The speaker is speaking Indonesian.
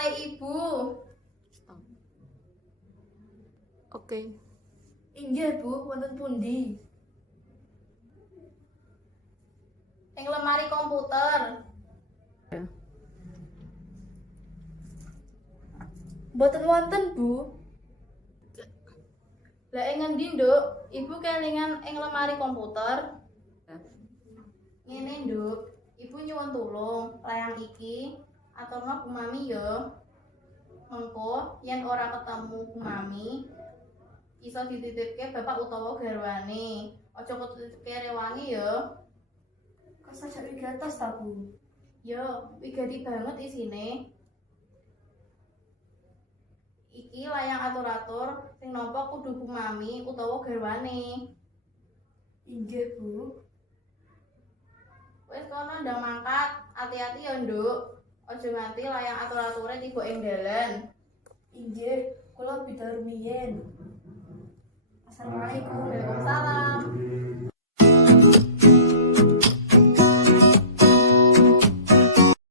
kalih Ibu. Oke. Inggih Bu, wonten pundi? Ing lemari komputer. Mboten wonten Bu. Lah ing ngendi, Nduk? Ibu kelingan ing lemari komputer. Ngene, Nduk. Ibu nyuwun tulung layang iki aturna Bu Mami ya. Mengko yen ora ketemu Bu Mami, iso dititipke bapak utawa garwane. Aja ketitipke rewangi ya. Kok sajak wigatos ta, Bu? Yo, wigati banget isine. Iki layang atur-atur sing nampa kudu Bu Mami utawa garwane. Inggih, Bu. Wis kono ndang mangkat, hati-hati ya, Nduk. Aja nganti layang atur-ature tiba ing dalan. Inggih, kula bidhar rumiyin. Assalamualaikum. Waalaikumsalam.